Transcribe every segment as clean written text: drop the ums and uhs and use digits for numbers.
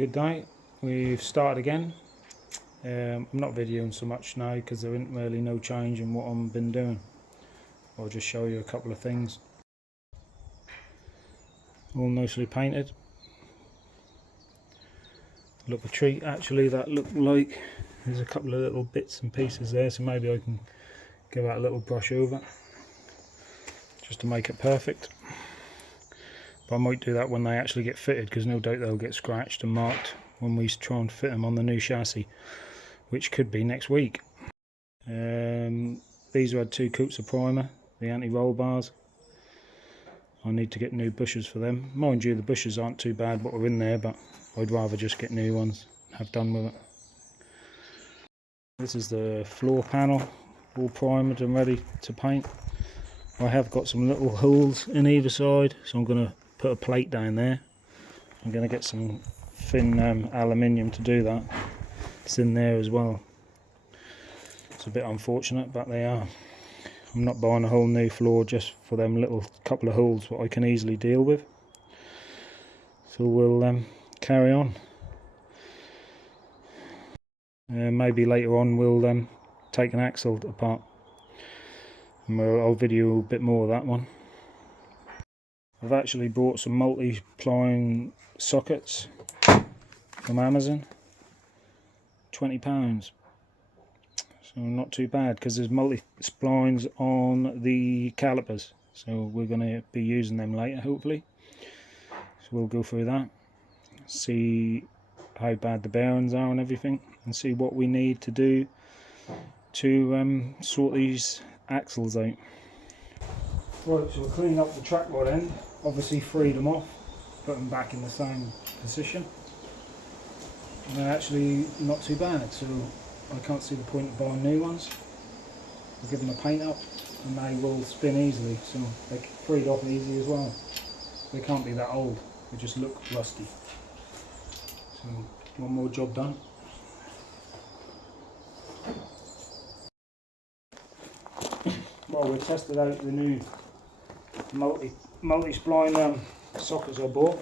Good day. We've started again. I'm not videoing so much now because there isn't really no change in what I've been doing. I'll just show you a couple of things. All nicely painted. Look, a treat actually that looked like there's a couple of little bits and pieces there, so maybe I can give that a little brush over just to make it perfect. But I might do that when they actually get fitted, because no doubt they'll get scratched and marked when we try and fit them on the new chassis, which could be next week. These had 2 coats of primer, the anti-roll bars. I need to get new bushes for them. Mind you, the bushes aren't too bad what are in there, but I'd rather just get new ones and have done with it. This is the floor panel, all primed and ready to paint. I have got some little holes in either side, so I'm going to put a plate down there. I'm going to get some thin aluminium to do that. It's in there as well. It's a bit unfortunate, but they are. I'm not buying a whole new floor just for them little couple of holes what I can easily deal with. So we'll carry on. Maybe later on we'll take an axle apart, and I'll video a bit more of that one. I've actually bought some multi-plying sockets from Amazon, £20. So not too bad, because there's multi-splines on the calipers, so we're going to be using them later hopefully. So we'll go through that, see how bad the bearings are and everything, and see what we need to do to sort these axles out. Right, so we're cleaning up the track rod end, obviously freed them off, put them back in the same position, and they're actually not too bad, so I can't see the point of buying new ones. I'll give them a paint up and they will spin easily, so they're freed off easy as well. They can't be that old, they just look rusty. So one more job done. Well, we tested out the new multi-spline sockets I bought.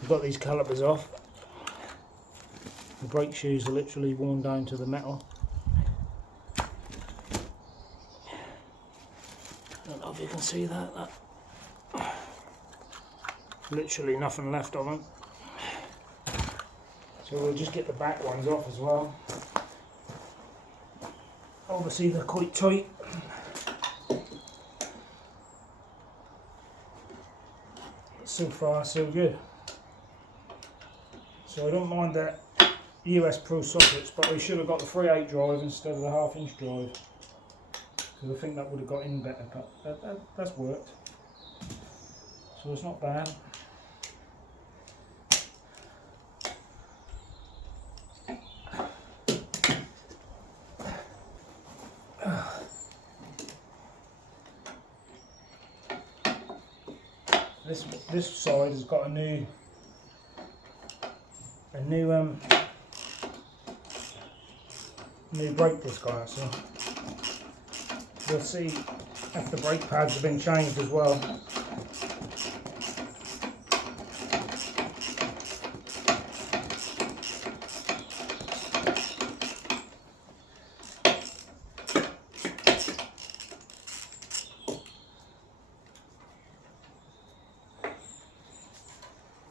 We've got these calipers off. The brake shoes are literally worn down to the metal. I don't know if you can see that. Literally nothing left of them. So we'll just get the back ones off as well. Obviously they're quite tight. So far so good. So I don't mind that US Pro sockets, but I should have got the 3/8 drive instead of the 1/2 inch drive, because I think that would have got in better, but that's worked, so it's not bad. This side has got a new brake disc on it, so you'll see if the brake pads have been changed as well.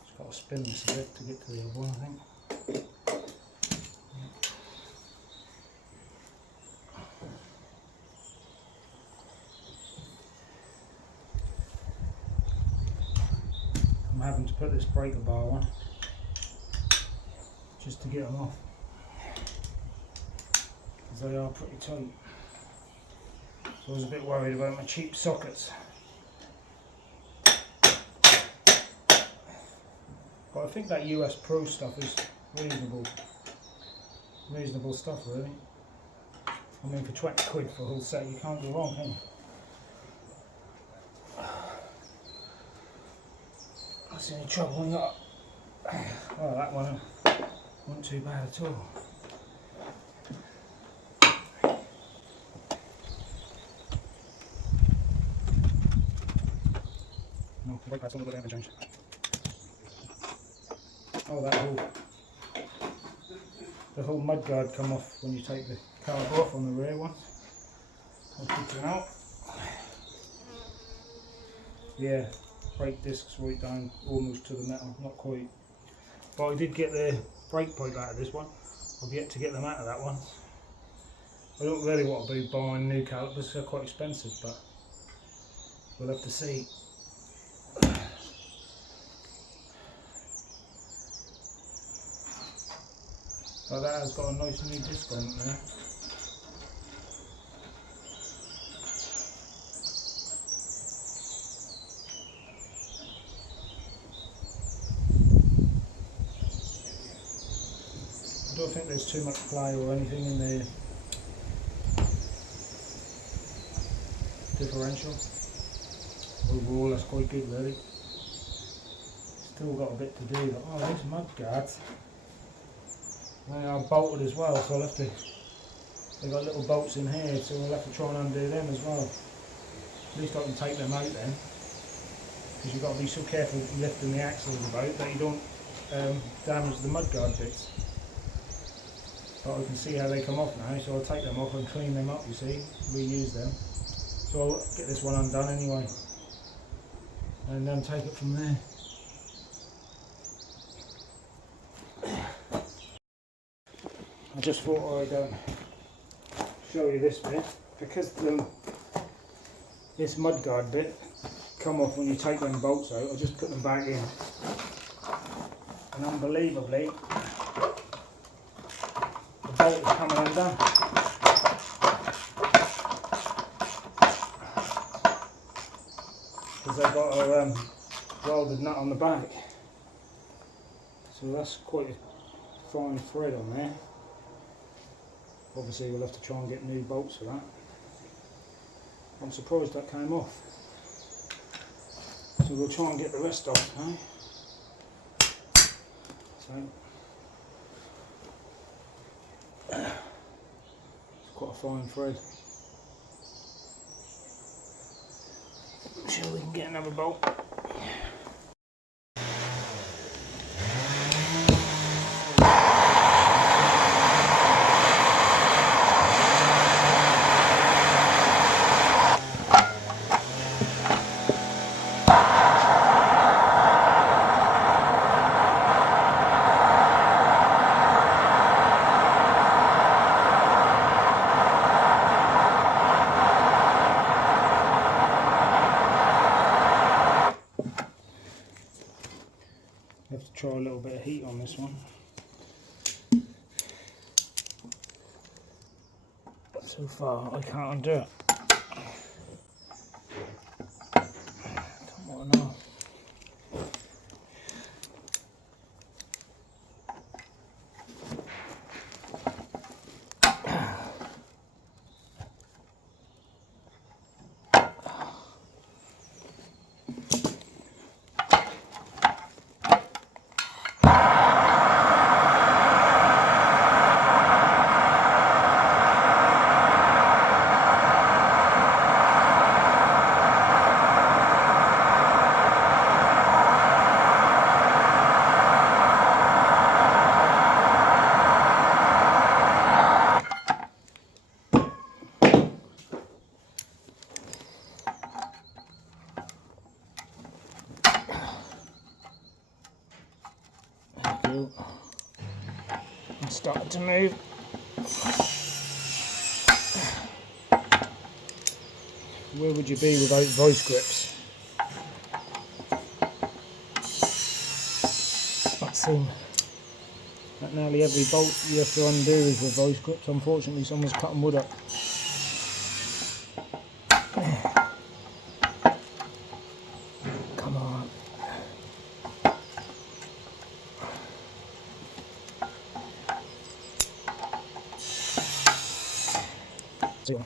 Just got to spin this a bit to get to the other one, I think. I'm having to put this breaker bar on just to get them off, because they are pretty tight. So I was a bit worried about my cheap sockets, but I think that US Pro stuff is reasonable stuff really. I mean, for 20 quid for a whole set you can't go wrong, can you? That's the only trouble I got. Oh, that one wasn't too bad at all. No, the brake pads don't look like they haven't changed. Oh, that hole the whole mudguard come off when you take the caliper off on the rear ones. I'll put it out. Yeah, brake discs right down almost to the metal, not quite. But I did get the brake pipe out of this one. I've yet to get them out of that one. I don't really want to be buying new calipers, they're quite expensive, but we'll have to see. But that has got a nice new disc on it there. I don't think there's too much play or anything in the differential. Overall that's quite good really. Still got a bit to do, but oh, these mudguards, they are bolted as well, so I'll have to, they've got little bolts in here, so we'll have to try and undo them as well. At least I can take them out then, because you've got to be so careful lifting the axles about that you don't damage the mudguard bits. But I can see how they come off now, so I'll take them off and clean them up, you see, reuse them. So I'll get this one undone anyway, and then take it from there. I just thought I'd show you this bit, because this mudguard bit come off when you take them bolts out. I just put them back in, and unbelievably the bolt is coming undone. Because they've got a welded nut on the back, so that's quite a fine thread on there. Obviously we'll have to try and get new bolts for that. I'm surprised that came off. So we'll try and get the rest off now. So it's quite a fine thread. I'm sure we can get another bolt. Have to try a little bit of heat on this one. So far I can't undo it. Come on now. I'm starting to move. Where would you be without vice grips? That seam. That nearly every bolt you have to undo is with vice grips. Unfortunately, someone's cutting wood up. Come on. See you.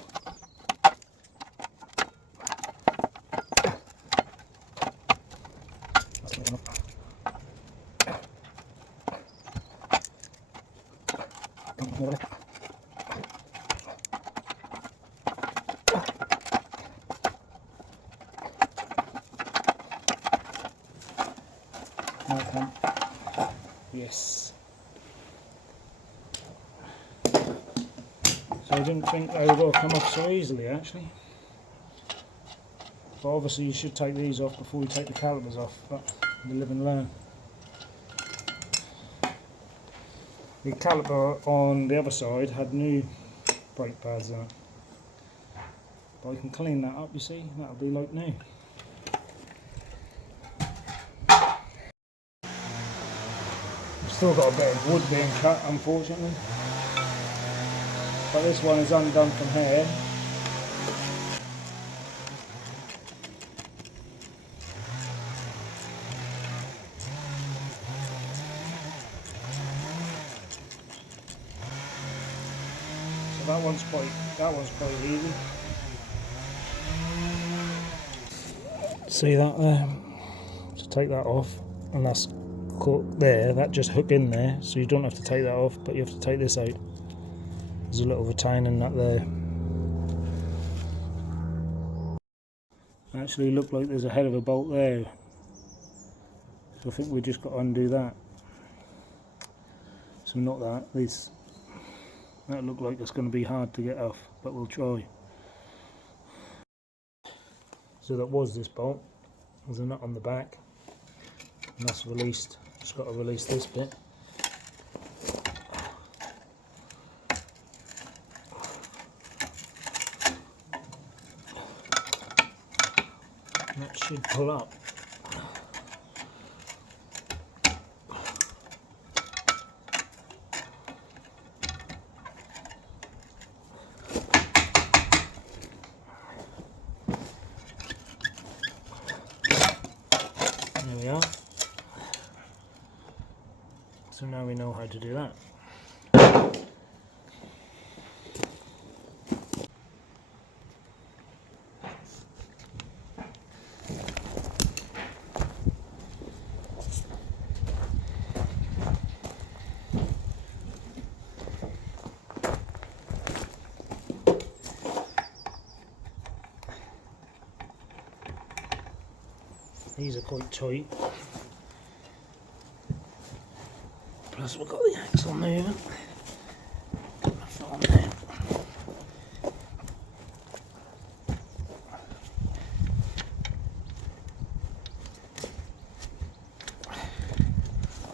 Okay. Yes. I didn't think they would all come off so easily actually. But obviously you should take these off before you take the calipers off, but you live and learn. The caliper on the other side had new brake pads in it. But I can clean that up, you see, that'll be like new. Still got a bit of wood being cut, unfortunately. But this one is undone from here. So that one's quite easy. See that there? To take that off, and that's caught there, that just hook in there, so you don't have to take that off, but you have to take this out. There's a little retaining nut there. Actually look like there's a head of a bolt there, so I think we just got to undo that. So not that, this, that look like it's going to be hard to get off, but we'll try. So that was this bolt. There's a nut on the back, and that's released. Just got to release this bit. And that should pull up. There we are. So now we know how to do that. These are quite tight. Plus we've got the axle moving. On there.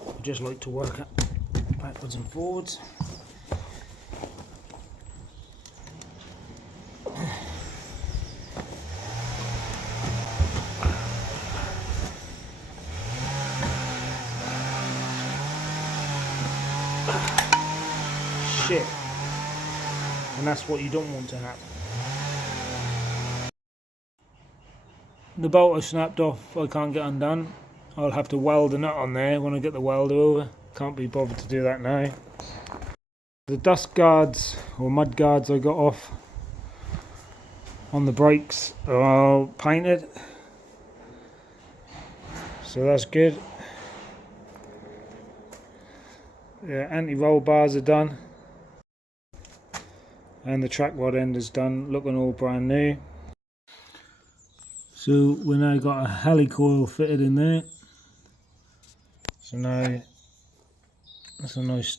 I just like to work it backwards and forwards. Shit. And that's what you don't want to happen. The bolt I snapped off I can't get undone. I'll have to weld a nut on there when I get the welder over. Can't be bothered to do that now. The dust guards or mud guards I got off on the brakes are all painted. So that's good. Yeah, anti-roll bars are done. And the track rod end is done, looking all brand new. So we now got a helicoil fitted in there. So now that's a nice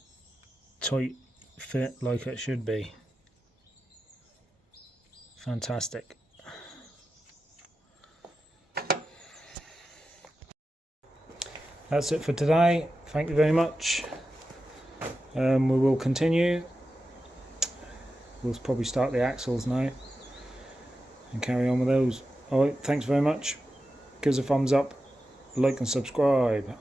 tight fit like it should be. Fantastic. That's it for today. Thank you very much. We will continue. We'll probably start the axles now and carry on with those. Alright, thanks very much. Give us a thumbs up, like and subscribe.